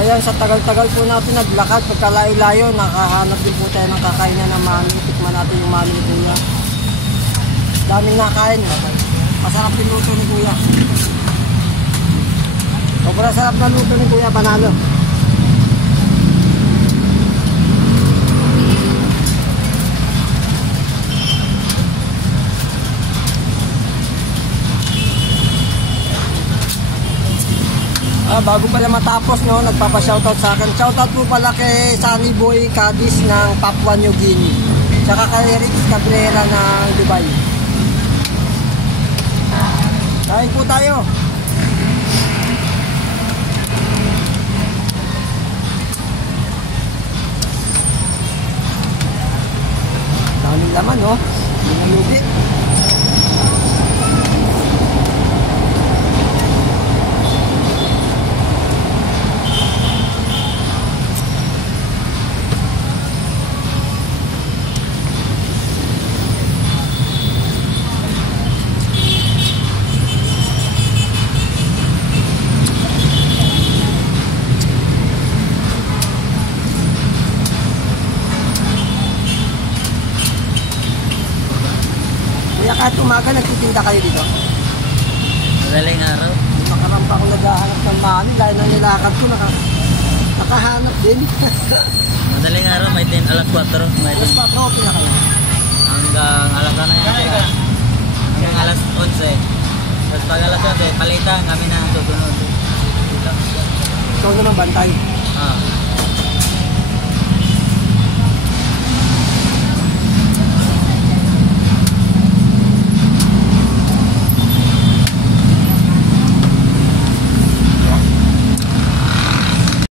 ayan, sa tagal-tagal po natin naglakad, pagkalayo-layo, nakahanap din po tayo ng kakainan ng mami. Tikman natin yung mami ni Kuya. Daming nakain. Masarap yung luto ni Kuya. Sobrang sarap na luto ni Kuya, panalo. Bago pala matapos, no, nagpapa-shoutout sa akin. Shoutout po pala kay Sunny Boy Cadiz ng Papua New Guinea. Tsaka kay Rix Cabrera ng Dubai. Kain po tayo. Daming laman, no? Lubi. Kahit umaga, nagtitinda kayo dito? Madaling araw. Makarampa ako naghahanap ng mami. Lahat na nilakad ko, nakahanap din. Madaling araw, may 10, alas 4. May alas 4, okay na kayo? Hanggang alas na yan. Hanggang alas 11. Tapos pag alas 11, palitan kami na susunod. Ikaw naman bantay? Ah.